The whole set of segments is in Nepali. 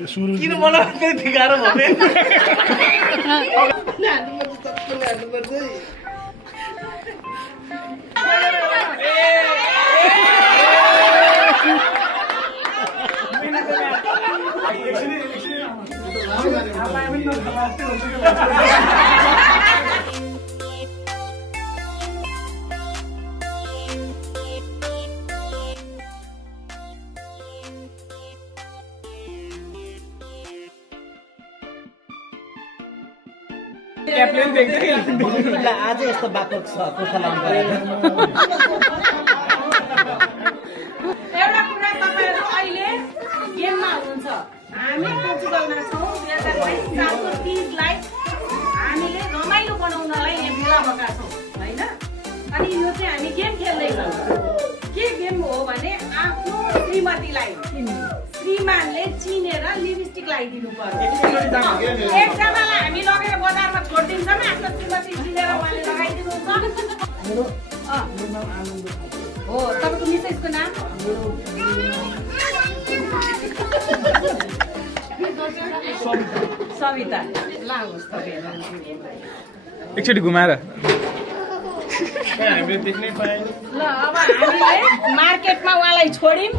किन मलाई त्यति गाह्रो भने आज यस्तो बाटो छ कोठा लाउनु पर्यो एउटा कुरा तपाईहरु अहिले गेममा हुनुहुन्छ हामी पोर्चुगलमा छौं 2022 सालको 30 लाई हामीले रमाइलो बनाउनलाई यहाँ भेला भएका छौं हैन अनि यो चाहिँ हामी गेम खेल्दै छौं के गेम हो भने आफ्नो श्रीमतीलाई श्रीमानले चिनेर लिपस्टिक लगाइदिनु पर्यो एकजनालाई हामी लगेर बजारमा छोड्दिन्छौँ आफ्नो श्रीमती चिनेर उहाँले लगाइदिनुहुन्छ हो तपाईको मिसेसको नाम सविता लानुहोस् तपाईहरु एकचोटी घुमाएर हामीले देख्नै पाएन ल अब हामीले मार्केटमा उहाँलाई छोडिम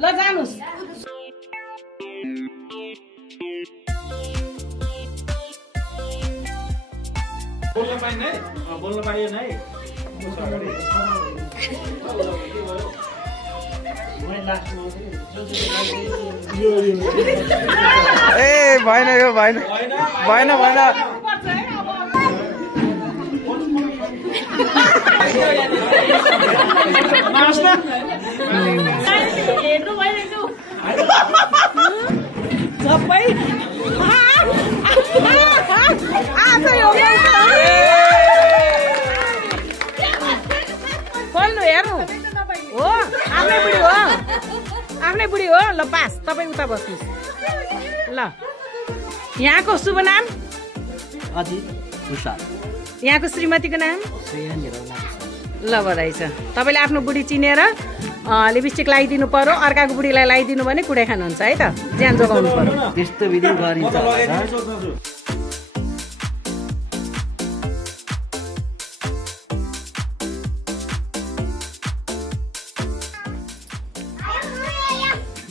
ल जानुस् बोल्न पाइन है बोल्न पाइएन है ए भएन यो भएन भएन भएन सबै खोल्नु हेर्नु हो आफ्नै बुढी हो आफ्नै बुढी हो ल पास तपाईँ उता बस्नुहोस् ल यहाँको शुभ नाम यहाँको श्रीमतीको नाम ल बधाई छ तपाईँले आफ्नो बुढी चिनेर लिपस्टिक लगाइदिनु पर्यो अर्काको बुढीलाई लगाइदिनु भने कुडै खानुहुन्छ है त ज्यान जोगाउनु पर्यो त्यस्तो विधि गरिन्छ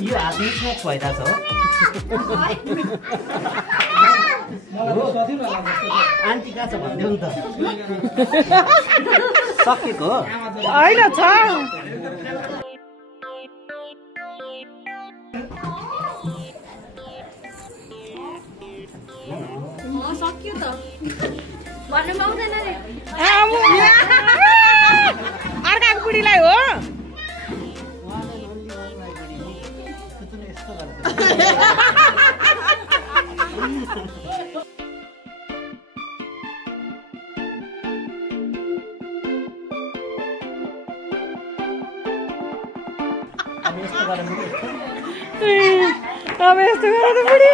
यो हातमा फाइदा छ आन्टी कहाँ छ भनिदेऊ नि त सकेको हो होइन छ सक्यो त भन्नु पाउँदैन रे अर्काको बुढीलाई हो अब यस्तो गरेर बुढी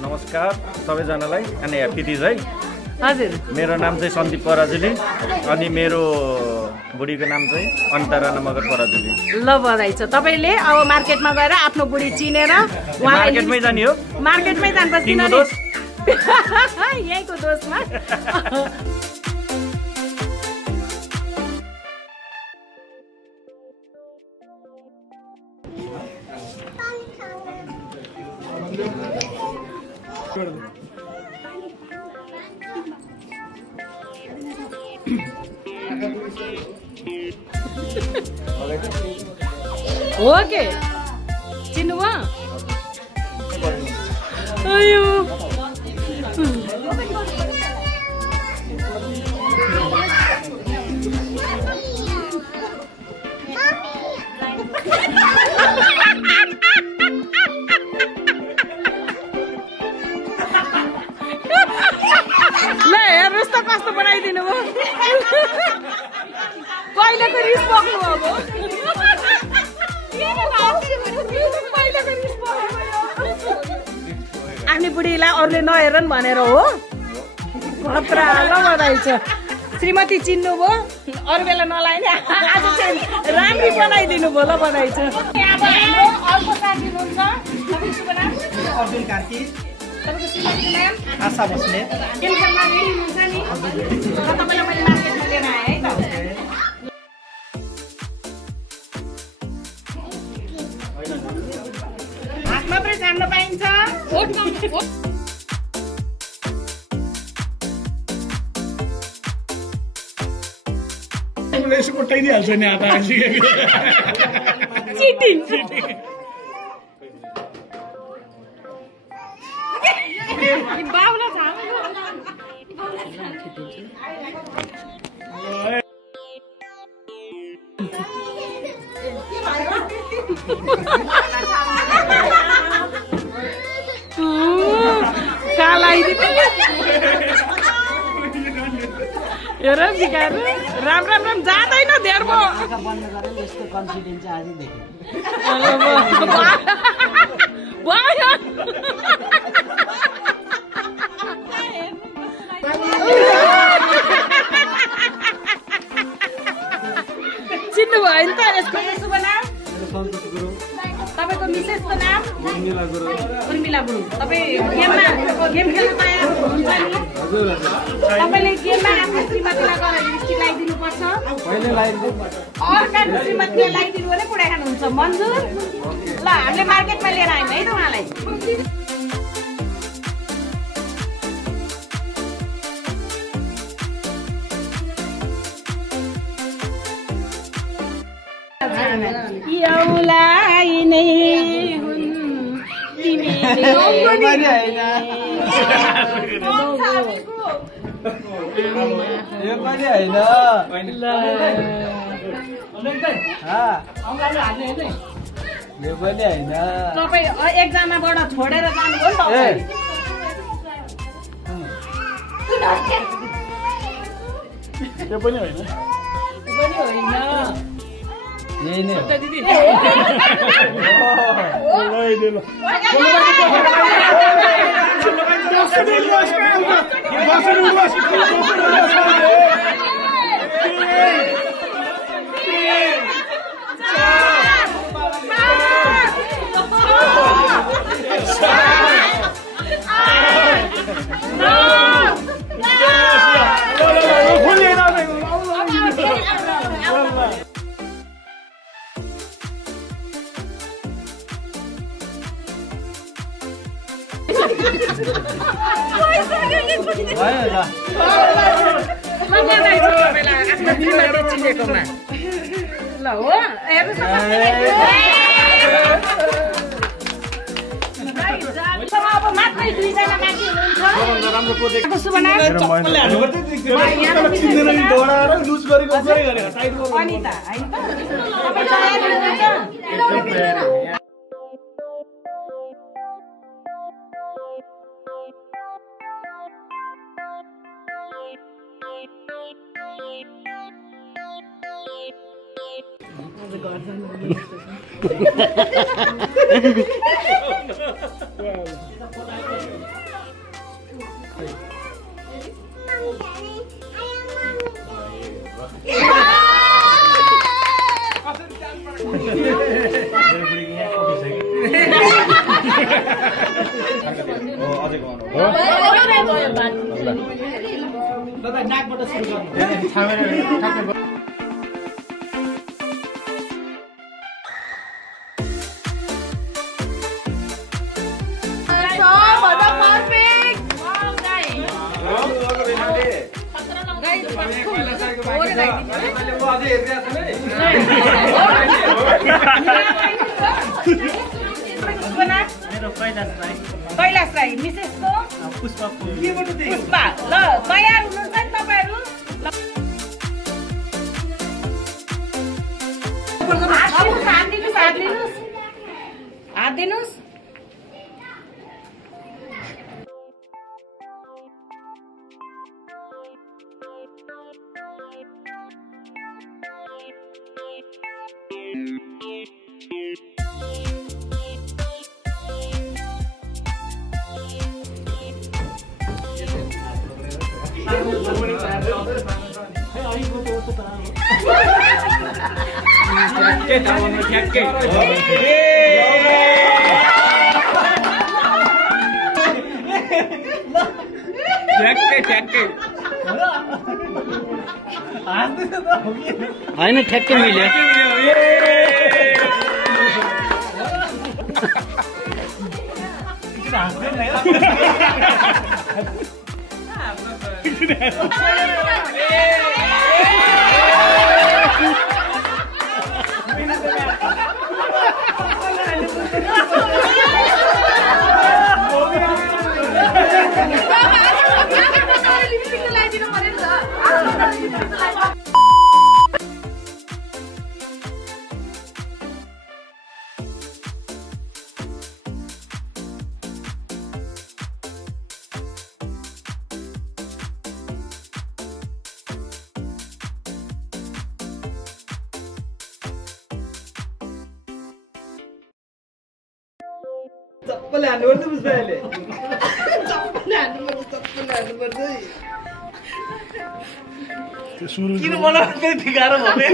नमस्कार सबैजनालाई अनि ह्याप्पी तिज है हजुर मेरो नाम चाहिँ सन्दीप पराजुली अनि मेरो बुढीको नाम चाहिँ अनिता राणा मगर पराजुली ल बधाई छ तपाईँले अब मार्केटमा गएर आफ्नो बुढी चिनेर मार्केटमै जाने हो मार्केटमै जानुपर्छ यहीँको दोषमा ओके चिन्नु भयो अयो ल हेर्नुहोस् त कस्तो बनाइदिनु भयो कहिलेको रिस बोक्नु अब आफ्नै बुढीलाई अरूले नहेरन् भनेर हो खतरा ल बधाई छ श्रीमती चिन्नुभयो अरू बेला नलाइने आज चाहिँ राम्री बनाइदिनु भयो ल बधाई छ। अब हाम्रो अर्को साथी हुनुहुन्छ तपाईँको शुभ नाम अर्जुन कार्की तपाईँको श्रीमतीको नाम आशा बस्ने टेन्सनमा रेडी हुन्छ नि तपाईँलाई मैले मार्केटमा लिएर आएँ है त। हात मात्रै छान्न पाइन्छ यसो कोटाइदिइहाल्छ नि आता चिटिङ बाउला हेर सिकाएर राम राम राम जाँदैन धेर भयो बन्द गरेर यस्तो कन्फिडेन्स आज देखेँ चिन्नु भयो नि त यसको शुभ नाम सन्तोष गुरुङ तपाईँको मिसेसको नाम उर्मिला गुरुङ उर्मिला गुरुङ। तपाईँ गेम खेल्न तयार हुनुहुन्छ नि तपाईँले गेममा आफ्नो श्रीमतीलाई गएर लिपस्टिक लगाइदिनुपर्छ पहिले लगाइदिनु अर्का श्रीमतीलाई लगाइदिनु भने पुरा खानुहुन्छ मन्जुर ल हामीले मार्केटमा लिएर आयौँ है त उहाँलाई एउलाई नै हुन् तिमीले यो पनि होइन यो पनि होइन तपाईँ एकजनाबाट छोडेर जानुभयो नि त त्यो पनि होइन यही नै हो ल हो हेर्नुहोस् अब मात्रै दुईजना माथि हुनुहुन्छ शुभ नाम अनिता होइन त तपाईँ तयार हुनुहुन्छ नाकबाट सुरु गर्नु कैलाश राई मिसेसको पुष्पा ल तयार हुनुहुन्छ नि तपाईँहरू हात दिनुहोस् होइन ठ्याक्कै मिल्यो चप्पल हान्नुपर्छ पुष्पाले चप्पल हान्नुपर्छ किन बनाउँदै ठिकारो भने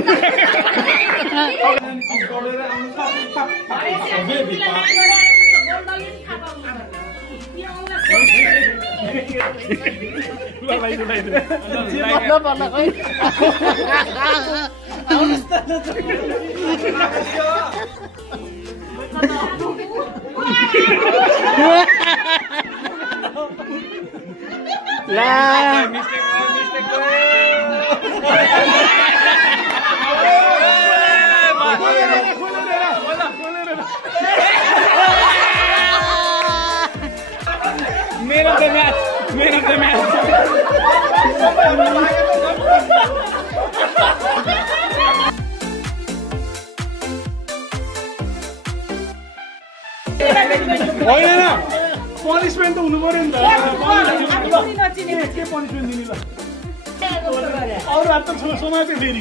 होइन पनिसमेन्ट त हुनु पर्यो नि त के पनिसमेन्ट दिने ल अरू हात त समाज फेरि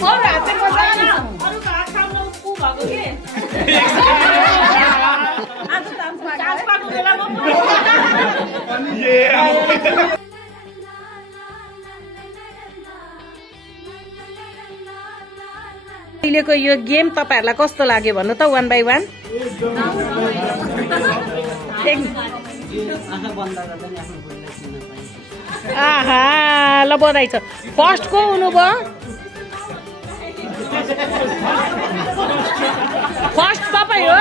अहिलेको यो गेम तपाईहरुलाई कस्तो लाग्यो भन्नु त 1 बाइ 1 आहा ल बधाई छ फर्स्ट को हुनुभयो फर्स्ट तपाईँ हो